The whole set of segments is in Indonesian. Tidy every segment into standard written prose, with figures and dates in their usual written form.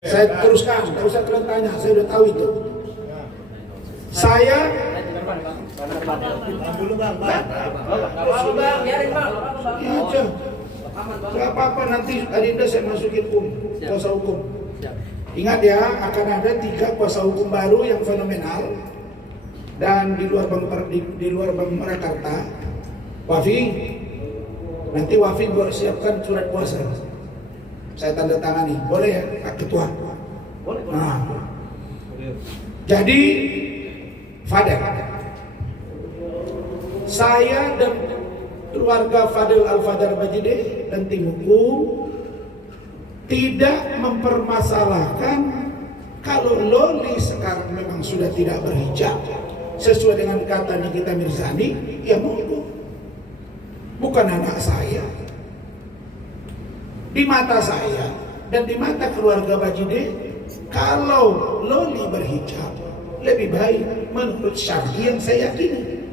Saya teruskan, nggak usah kalian tanya, saya udah tahu itu. Saya ya aja, nggak apa-apa, nanti Adinda saya masukin kuasa hukum. Ingat ya, akan ada 3 kuasa hukum baru yang fenomenal. Dan di luar Bang Merakarta, Wafi, nanti Wafi buat siapkan surat kuasa. Saya tanda tangani, boleh ya Pak Ketua? Boleh. Nah, jadi Fadel, saya dan keluarga Fadel Al-Fadar Bajide dan tim hukum tidak mempermasalahkan kalau Loli sekarang memang sudah tidak berhijab sesuai dengan kata Nikita Mirzani, ya monggo. Bukan anak saya. Di mata saya dan di mata keluarga Bajide, kalau Loli berhijab lebih baik menurut syar'i yang saya yakini.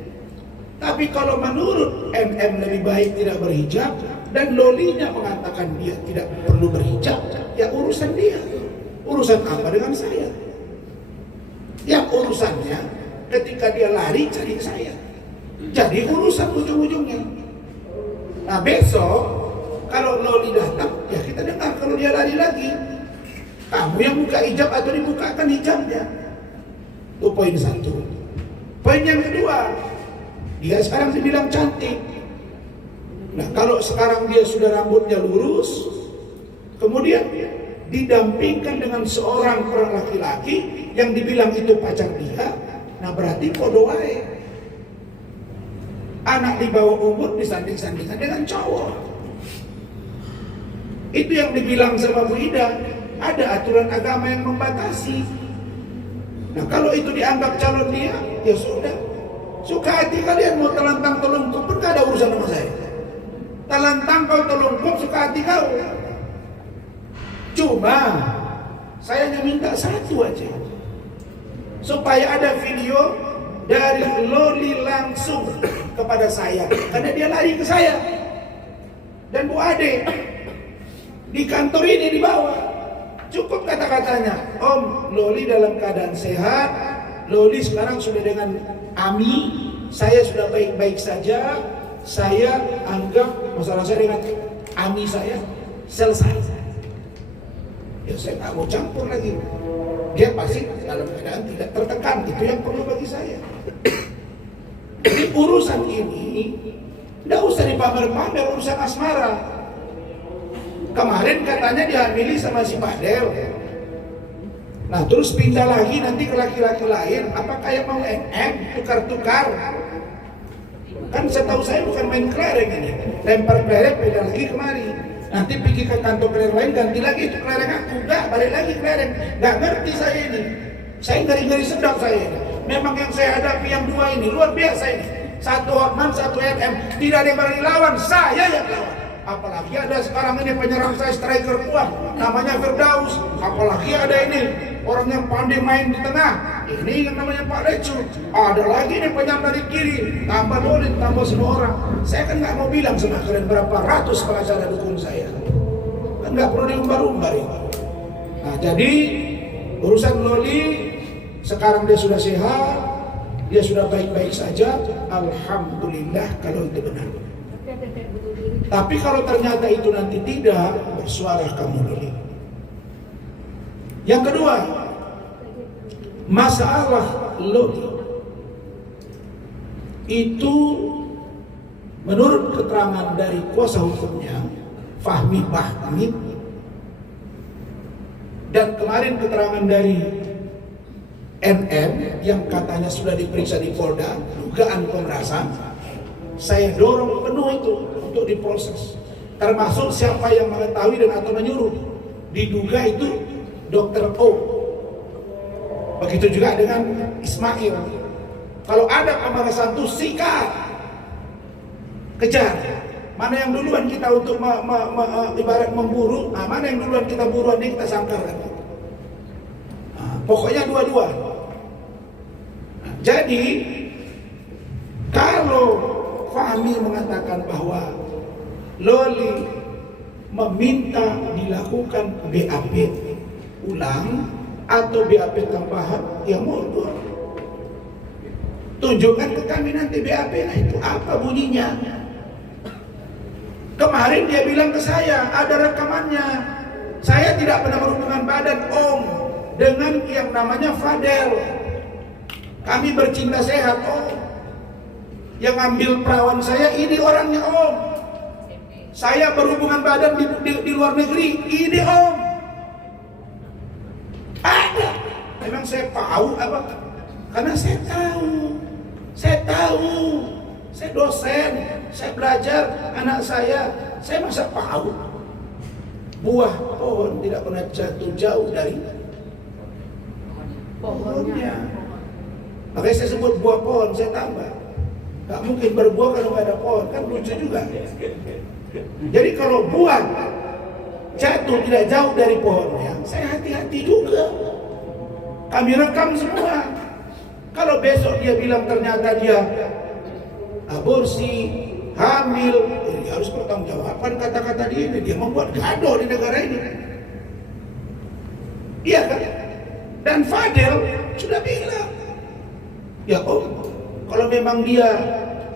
Tapi kalau menurut MM lebih baik tidak berhijab dan Lolinya mengatakan dia tidak perlu berhijab, ya urusan dia. Urusan apa dengan saya? Yang urusannya ketika dia lari cari saya. Jadi urusan ujung-ujungnya. Nah besok kalau Loli datang, ya kita dengar. Kalau dia lari lagi, kamu yang buka hijab atau dibukakan hijabnya. Itu poin 1. Poin yang kedua, dia sekarang dibilang cantik. Nah kalau sekarang dia sudah rambutnya lurus, kemudian didampingkan dengan seorang laki-laki yang dibilang itu pacar dia, nah berarti kodo wae. Anak di bawah umur disanding-sandingkan dengan cowok. Itu yang dibilang sama Bu Ida, ada aturan agama yang membatasi. Nah kalau itu dianggap calon dia, ya sudah. Suka hati kalian mau telantang telungkup pun gak ada urusan sama saya. Telantang kau telungkup, suka hati kau. Cuma saya hanya minta satu aja, supaya ada video dari Loli langsung kepada saya, karena dia lari ke saya dan Bu Ade di kantor ini di bawah. Cukup kata-katanya, Om, Loli dalam keadaan sehat, Loli sekarang sudah dengan Ami, saya sudah baik-baik saja, saya anggap masalah saya dengan Ami saya selesai. Ya saya nggak mau campur lagi. Dia pasti dalam keadaan tidak tertekan, itu yang perlu bagi saya. Jadi urusan ini tidak usah dipamer-pamer, urusan asmara. Kemarin katanya dihamili sama si Fadel. Nah terus pindah lagi nanti ke laki-laki lain. Apa kayak mau NM tukar-tukar? Kan setahu saya bukan main kelereng ini. Lempar kelereng pindah lagi kemari. Nanti pergi ke kantor kelereng lain ganti lagi itu kelereng aku. Enggak, balik lagi kelereng. Enggak ngerti saya ini. Saya ngeri-ngeri sedap saya ini. Memang yang saya hadapi yang 2 ini luar biasa ini. 1 Hotman, 1 RM. Tidak ada yang berani lawan, saya yang lawan. Apalagi ada sekarang ini penyerang saya striker kuat, namanya Firdaus. Apalagi ada ini orang yang pandai main di tengah, ini yang namanya Pak Lecu. Ada lagi nih penyerang dari kiri, tambah Loli, tambah semua orang. Saya kan nggak mau bilang sama kalian berapa ratus pengacara dukung saya, kan nggak perlu diumbar-umbar itu. Nah jadi urusan Loli sekarang dia sudah sehat, dia sudah baik-baik saja. Alhamdulillah kalau itu benar. Tapi kalau ternyata itu nanti tidak, bersuara kamu Loli. Yang kedua, masalah Loli itu menurut keterangan dari kuasa hukumnya Fahmi Bahmid dan kemarin keterangan dari NM yang katanya sudah diperiksa di Polda dugaan pemerasan, saya dorong penuh itu untuk diproses, termasuk siapa yang mengetahui dan atau menyuruh. Diduga itu Dr. O. Begitu juga dengan Ismail. Kalau ada pemerasan itu sikat, kejar. Mana yang duluan kita untuk ibarat memburu, nah, mana yang duluan kita buruan ini kita sangkarkan. Nah, pokoknya dua-dua. Nah, jadi kalau Fahmi mengatakan bahwa Loli meminta dilakukan BAP ulang atau BAP tambahan, ya monggo. Tunjukkan ke kami nanti BAP-nya itu apa bunyinya. Kemarin dia bilang ke saya, ada rekamannya. Saya tidak pernah berhubungan badan Om dengan yang namanya Fadel. Kami bercinta sehat Om. Yang ambil perawan saya ini orangnya Om. Saya berhubungan badan di luar negeri ini Om. Ada. Memang saya tahu apa? Karena saya tahu. Saya dosen, saya belajar, anak saya masa tahu. Buah pohon tidak pernah jatuh jauh dari pohonnya. Makanya saya sebut buah pohon, saya tambah. Gak mungkin berbuah kalau nggak ada pohon, kan lucu juga. Jadi kalau buah jatuh tidak jauh dari pohonnya, saya hati-hati juga. Kami rekam semua. Kalau besok dia bilang ternyata dia aborsi, hamil, dia harus bertanggungjawabkan kata-kata dia ini. Dia membuat gaduh di negara ini. Iya kan? Dan Fadel sudah bilang, ya Om, kalau memang dia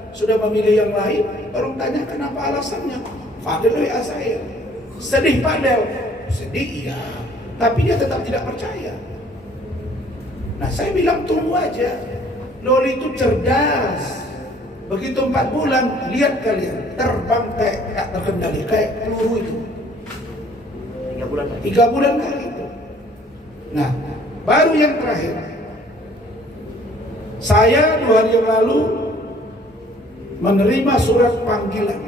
sudah memilih yang lain, tolong tanya kenapa alasannya. Fadel WA saya, sedih Fadel, sedih iya, tapi dia tetap tidak percaya. Nah saya bilang tunggu aja. Loli itu cerdas. Begitu 4 bulan, lihat kalian terbang kayak tak terkendali, kayak peluru itu. 3 bulan kali itu. Nah, baru yang terakhir. Saya 2 hari yang lalu menerima surat panggilan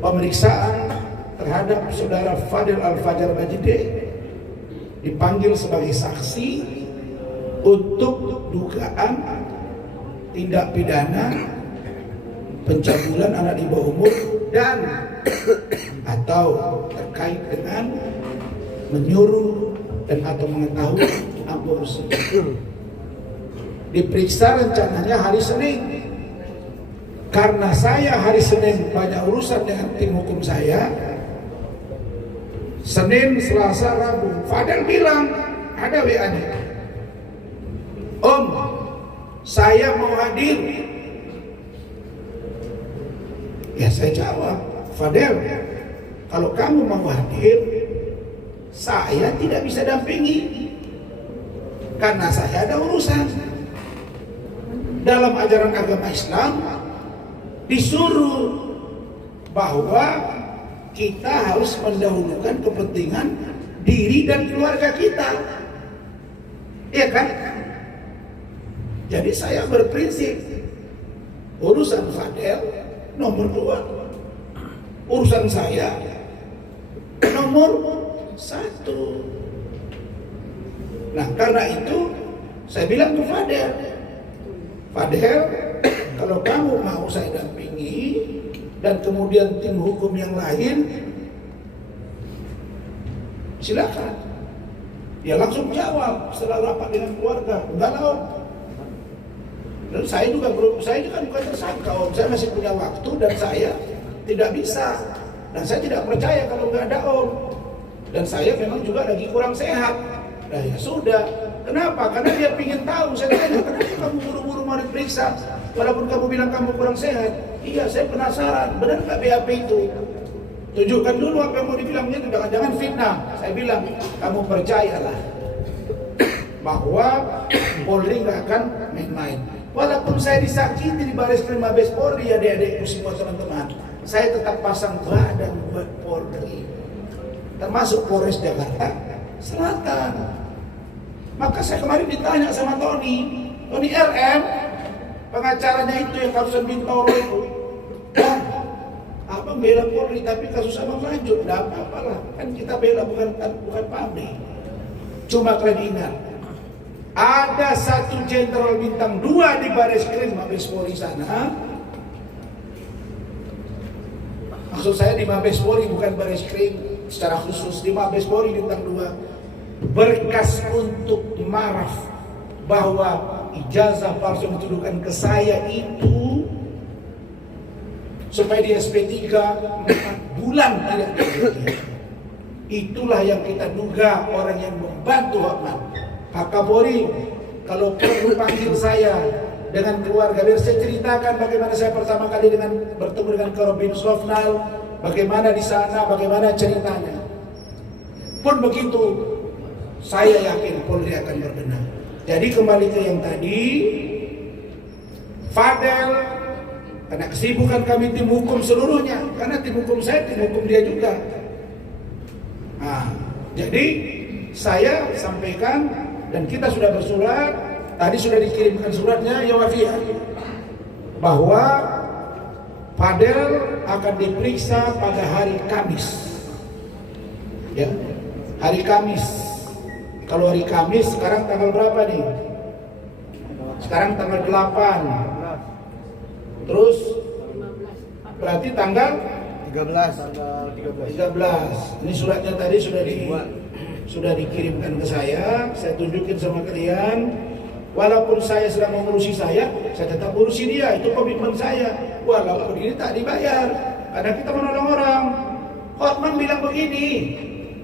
pemeriksaan terhadap saudara Fadel Al-Fajar Majide, dipanggil sebagai saksi untuk dugaan tindak pidana pencabulan anak di bawah umur dan atau terkait dengan menyuruh dan atau mengetahui aborsi. Diperiksa rencananya hari Senin. Karena saya hari Senin banyak urusan dengan tim hukum saya, Senin, Selasa, Rabu, Fadel bilang ada WA-nya, Om, saya mau hadir. Ya saya jawab, Fadel, kalau kamu mau hadir, saya tidak bisa dampingi karena saya ada urusan. Dalam ajaran agama Islam disuruh bahwa kita harus mendahulukan kepentingan diri dan keluarga kita. Iya kan? Jadi saya berprinsip urusan Fadel nomor 2, urusan saya nomor 1. Nah karena itu saya bilang ke Fadel, kalau kamu mau saya dampingi dan kemudian tim hukum yang lain, silakan. Dia langsung jawab setelah rapat dengan keluarga, enggak lah Om. Dan saya juga bukan tersangka Om, saya masih punya waktu dan saya tidak bisa. Dan saya tidak percaya kalau nggak ada Om. Dan saya memang juga lagi kurang sehat. Nah ya sudah, kenapa? Karena dia ingin tahu. Saya tanya, kenapa kamu buru-buru mau diperiksa? Walaupun kamu bilang kamu kurang sehat. Iya, saya penasaran, benar nggak BAP itu? Tunjukkan dulu apa yang mau dibilangnya, jangan fitnah. Saya bilang, kamu percayalah bahwa Polri nggak akan main-main. Walaupun saya disakiti di baris krim Mabes Polri, ya adik-adikku semua teman-teman, saya tetap pasang badan buat Polri, termasuk Polres Jakarta Selatan. Maka saya kemarin ditanya sama Tony RM, pengacaranya itu yang kasus Bintoro itu, abang bela Polri tapi kasus abang lanjut, tidak apa-apa lah, kan kita bela bukan pabrik. Cuma kalian ingat, ada satu jenderal bintang 2 di baris krim Mabes Polri sana. Maksud saya di Mabes Polri, bukan baris krim secara khusus, di Mabes Polri bintang 2, berkas untuk maraf bahwa ijazah palsu yang dituduhkan ke saya itu supaya di SP3 4 bulan tidak diganti. Itulah yang kita duga orang yang membantu Hotman. Pak Kapolri kalau perlu panggil saya dengan keluarga, biar saya ceritakan bagaimana saya pertama kali bertemu dengan Korobin Sofnal, bagaimana di sana, bagaimana ceritanya. Pun begitu, saya yakin Polri akan berbenah. Jadi kembali ke yang tadi, Fadel, karena kesibukan kami tim hukum seluruhnya, karena tim hukum saya, tim hukum dia juga. Nah, jadi saya sampaikan dan kita sudah bersurat, tadi sudah dikirimkan suratnya ya Wafia, bahwa Fadel akan diperiksa pada hari Kamis. Ya, hari Kamis. Kalau hari Kamis sekarang tanggal berapa nih? Sekarang tanggal 8. Terus berarti tanggal 13. Ini suratnya tadi sudah dikirimkan ke saya tunjukin sama kalian. Walaupun saya sedang mengurusi saya tetap urusi dia, itu komitmen saya. Walaupun ini tak dibayar, karena kita menolong orang. Hotman bilang begini,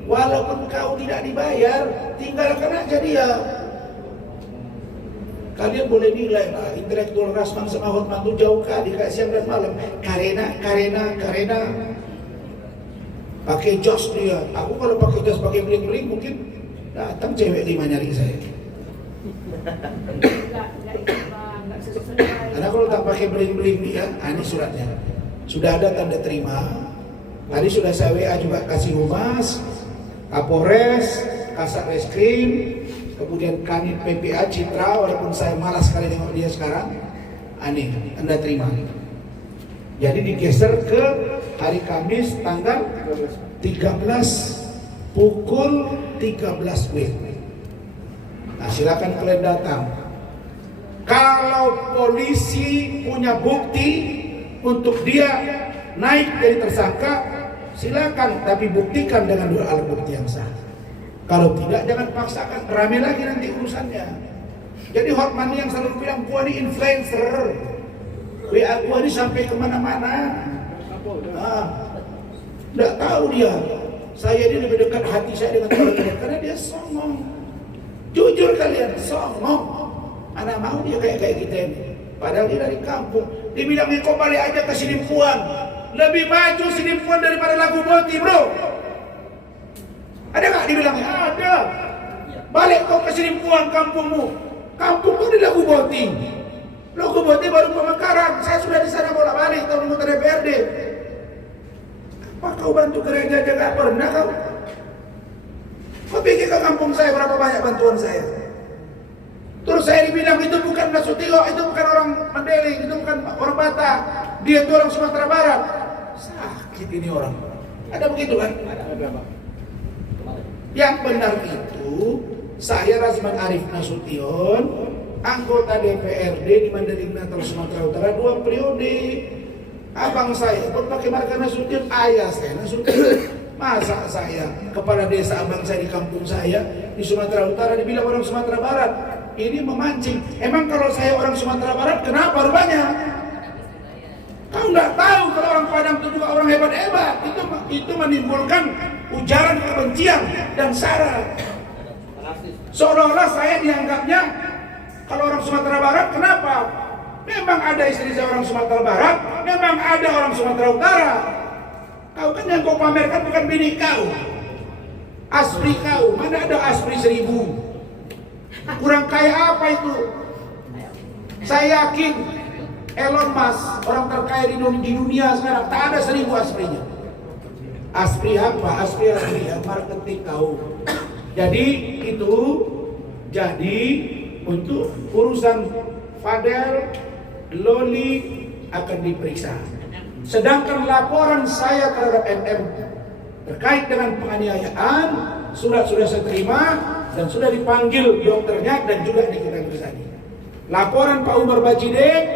walaupun kau tidak dibayar, tinggalkan aja dia. Kalian boleh nilai lah, intelektual Rasman sama Hotman itu jauh kali, kayak siang dan malam. Karena pakai jos dia. Aku kalau pakai jos, pakai bling-bling, mungkin datang cewek 5 nyari saya. Karena kalau tak pakai bling-bling dia, ini suratnya sudah ada tanda terima. Tadi sudah saya WA juga kasih Humas, Kapolres, Kasat Reskrim, kemudian Kanit PPA Citra, walaupun saya malas sekali tengok dia sekarang. Aneh, tanda terima. Jadi digeser ke hari Kamis tanggal 13 pukul 13 WIB. Nah, silakan kalian datang. Kalau polisi punya bukti untuk dia naik dari tersangka, silakan, tapi buktikan dengan 2 alat bukti yang sah. Kalau tidak, jangan paksakan, rame lagi nanti urusannya. Jadi Hotman yang selalu bilang, gua ini influencer, WA gua ini sampai kemana-mana. Nggak tahu dia, saya ini lebih dekat hati saya dengan dia, karena dia songong. Jujur kalian, songong. Anak mau dia kayak kita ini. Padahal dia dari kampung. Dibilangnya kok balik aja ke Sinimpuan. Lebih maju Sinimpuan daripada Lagu Boti, bro. Ada nggak dibilangnya? Ada. Balik kau ke Sinimpuan, kampungmu. Kampungmu di Lagu Boti. Lagu Boti baru pemekaran. Saya sudah di sana bolak-balik tahun anggota DPRD. Apa kau bantu gereja aja nggak pernah kau? Kau pikir ke kampung saya berapa banyak bantuan saya? Terus saya dibilang itu bukan Nasution, itu bukan orang Mandailing, itu bukan orang Batak, dia itu orang Sumatera Barat. Sakit ini orang. Ada begitu kan? Ada. Yang benar itu, saya Razman Arif Nasution, anggota DPRD di Mandailing Natal Sumatera Utara 2 periode. Abang saya pun pakai marga Nasution, ayah saya Nasution. Masa saya, kepala desa abang saya di kampung saya di Sumatera Utara dibilang orang Sumatera Barat? Ini memancing. Emang kalau saya orang Sumatera Barat, kenapa rupanya? Kau nggak tahu kalau orang Padang itu juga orang hebat-hebat. Itu menimbulkan ujaran kebencian dan sara. Seolah-olah saya dianggapnya kalau orang Sumatera Barat, kenapa? Memang ada istri saya orang Sumatera Barat, memang ada orang Sumatera Utara. Kau kan yang kau pamerkan bukan bini kau, asri kau. Mana ada asri 1000? Kurang kaya apa itu? Saya yakin Elon Musk, orang terkaya di dunia sekarang, tak ada 1000 asrinya. Asri apa? Asri marketing kau. Jadi itu, untuk urusan Fadel, Loli akan diperiksa. Sedangkan laporan saya terhadap MM terkait dengan penganiayaan, surat sudah saya terima dan sudah dipanggil dokternya dan juga diketahui tadi. Laporan Pak Umar Bajide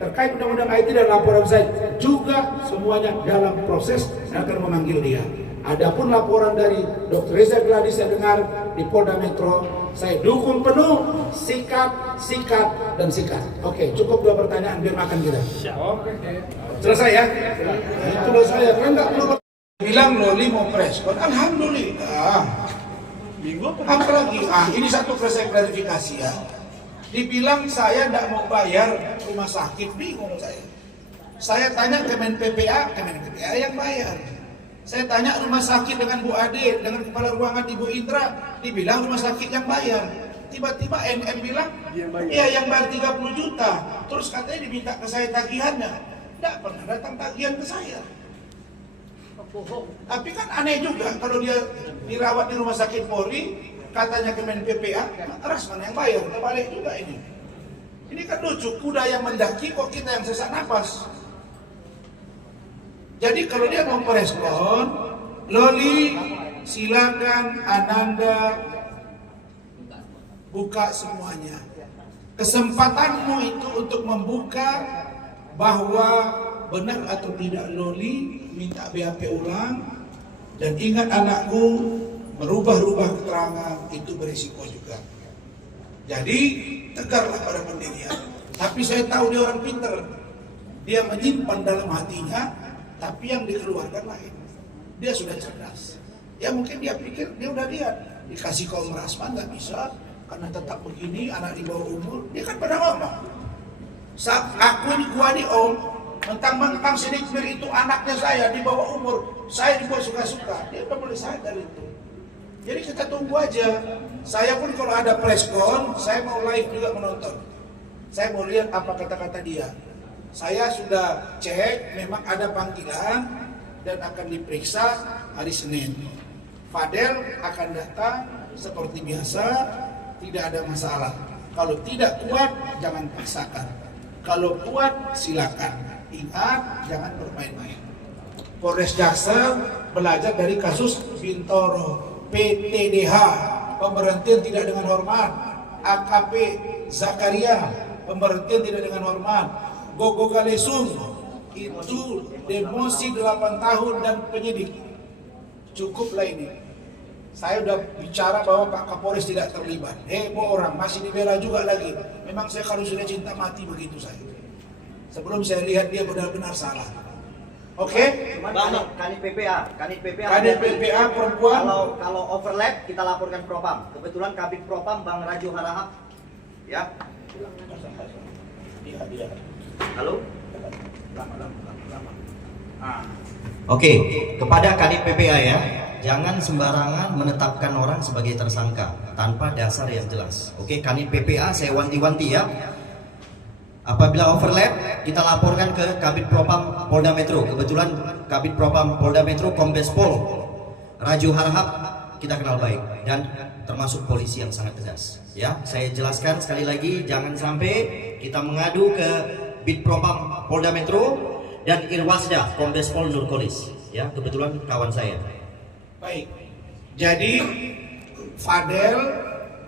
terkait undang-undang IT dan laporan saya juga semuanya dalam proses dan akan memanggil dia. Adapun laporan dari Dr. Reza Gladys saya dengar di Polda Metro, saya dukung penuh, sikat, dan sikat. Oke, cukup 2 pertanyaan biar makan kita. Selesai ya? Itu saya, kan nggak perlu Bilang Loli mau preskon, alhamdulillah. Apalagi, ini satu saya klarifikasi ya. Dibilang saya tidak mau bayar rumah sakit, bingung saya. Saya tanya Kemen PPA yang bayar. Saya tanya rumah sakit dengan Bu Ade, dengan kepala ruangan Ibu Indra, dibilang rumah sakit yang bayar. Tiba-tiba NM bilang, iya yang bayar 30 juta. Terus katanya diminta ke saya tagihannya. Tidak pernah datang tagihan ke saya. Tapi kan aneh juga kalau dia dirawat di rumah sakit Polri, katanya Kemen PPA, ras mana yang bayar? Terbalik juga ini. Ini kan lucu, kuda yang mendaki kok kita yang sesak napas. Jadi kalau dia mau merespon, Loli silakan Ananda buka semuanya. Kesempatanmu itu untuk membuka bahwa benar atau tidak Loli minta BAP ulang, dan ingat anakku, merubah-rubah keterangan itu berisiko juga. Jadi tegarlah pada pendirian. Tapi saya tahu dia orang pintar, dia menyimpan dalam hatinya, tapi yang dikeluarkan lain. Dia sudah cerdas. Ya mungkin dia pikir dia udah lihat dikasih kaum rasman nggak bisa karena tetap begini, anak di bawah umur. Dia kan pada ngomong, saat aku ini gua nih om, mentang-mentang si Nikmir itu anaknya saya di bawah umur, saya dibuat suka-suka. Dia udah mulai sadar itu. Jadi kita tunggu aja. Saya pun kalau ada preskon, saya mau live juga menonton. Saya mau lihat apa kata-kata dia. Saya sudah cek, memang ada panggilan dan akan diperiksa hari Senin. Fadel akan datang seperti biasa, tidak ada masalah. Kalau tidak kuat, jangan paksakan. Kalau kuat, silakan. Ingat, jangan bermain-main. Polres Jaksel belajar dari kasus Bintoro, PTDH, pemberhentian tidak dengan hormat, AKP Zakaria, pemberhentian tidak dengan hormat, Gogo Galesung, itu demosi 8 tahun dan penyidik. Cukuplah ini. Saya udah bicara bahwa Pak Kapolres tidak terlibat. Heboh orang, masih dibela juga lagi. Memang saya kalau sudah cinta mati begitu saya. Sebelum saya lihat dia benar-benar salah. Oke? Kanit PPA perempuan. Kalau overlap kita laporkan Propam. Kebetulan Kabid Propam Bang Raju Harahap. Ya. Dia. Halo? Lama. Oke, kepada Kanit PPA ya. Jangan sembarangan menetapkan orang sebagai tersangka tanpa dasar yang jelas. Oke, Kanit PPA saya wanti-wanti ya. Apabila overlap, kita laporkan ke Kabid Propam Polda Metro. Kebetulan Kabid Propam Polda Metro Kombes Pol Raju Harahap kita kenal baik dan termasuk polisi yang sangat tegas. Ya, saya jelaskan sekali lagi, jangan sampai kita mengadu ke Bid Propam Polda Metro dan Irwasda Kombes Pol Nurkolis. Ya, kebetulan kawan saya. Baik. Jadi Fadel,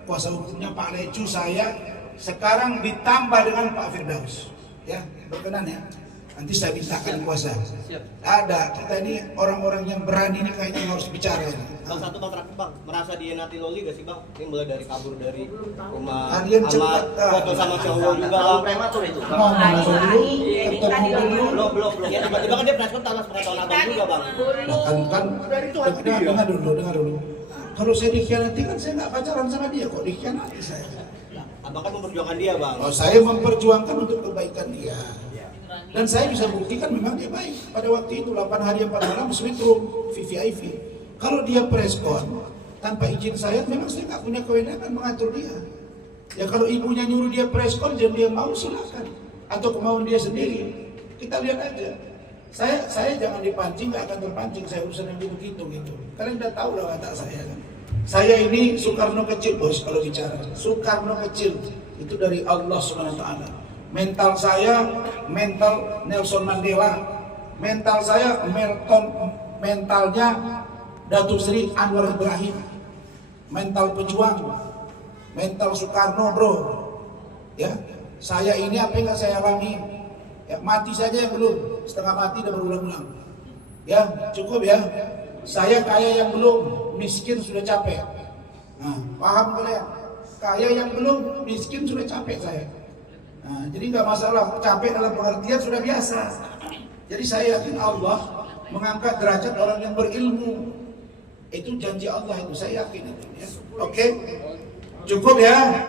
kuasa hukumnya Pak Lecu, saya sekarang ditambah dengan Pak Firdaus, ya berkenan ya. Nanti saya mintakan kuasa. Ada kita ini orang-orang yang berani ini kayaknya harus bicara. Bang, satu bang terakhir bang, merasa dienati Loli gak sih bang? Ini mulai dari kabur dari rumah, kalian cepat foto sama cowok juga bang. Prematur itu. Belum. Ya tiba-tiba kan dia preskon tanpa sepengetahuan abang juga bang. Kan dengar dulu. Kalau saya dikhianati kan saya nggak pacaran sama dia, kok dikhianati saya. Abang kan memperjuangkan dia bang. Oh, saya memperjuangkan untuk kebaikan dia. Dan saya bisa buktikan memang dia baik. Pada waktu itu 8 hari 4 malam sweet room VVIP. Kalau dia preskon tanpa izin saya, memang saya nggak punya kewenangan mengatur dia. Ya kalau ibunya nyuruh dia preskon dan dia mau, silakan. Atau kemauan dia sendiri. Kita lihat aja. Saya jangan dipancing, nggak akan terpancing. Saya urusan yang begitu gitu. Kalian udah tahu lah watak saya kan. Saya ini Soekarno kecil bos kalau bicara. Soekarno kecil itu dari Allah SWT. Mental saya mental Nelson Mandela. Mental saya mentalnya Datuk Sri Anwar Ibrahim. Mental pejuang. Mental Soekarno bro. Ya, saya ini apa yang saya alami? Ya, mati saja yang belum, setengah mati dan berulang-ulang. Ya, cukup ya. Saya kaya yang belum, miskin sudah capek. Nah, paham kalian? Kaya yang belum, miskin sudah capek saya. Nah, jadi nggak masalah, capek dalam pengertian sudah biasa. Jadi saya yakin Allah mengangkat derajat orang yang berilmu. Itu janji Allah itu, saya yakin itu ya. Oke? Cukup ya.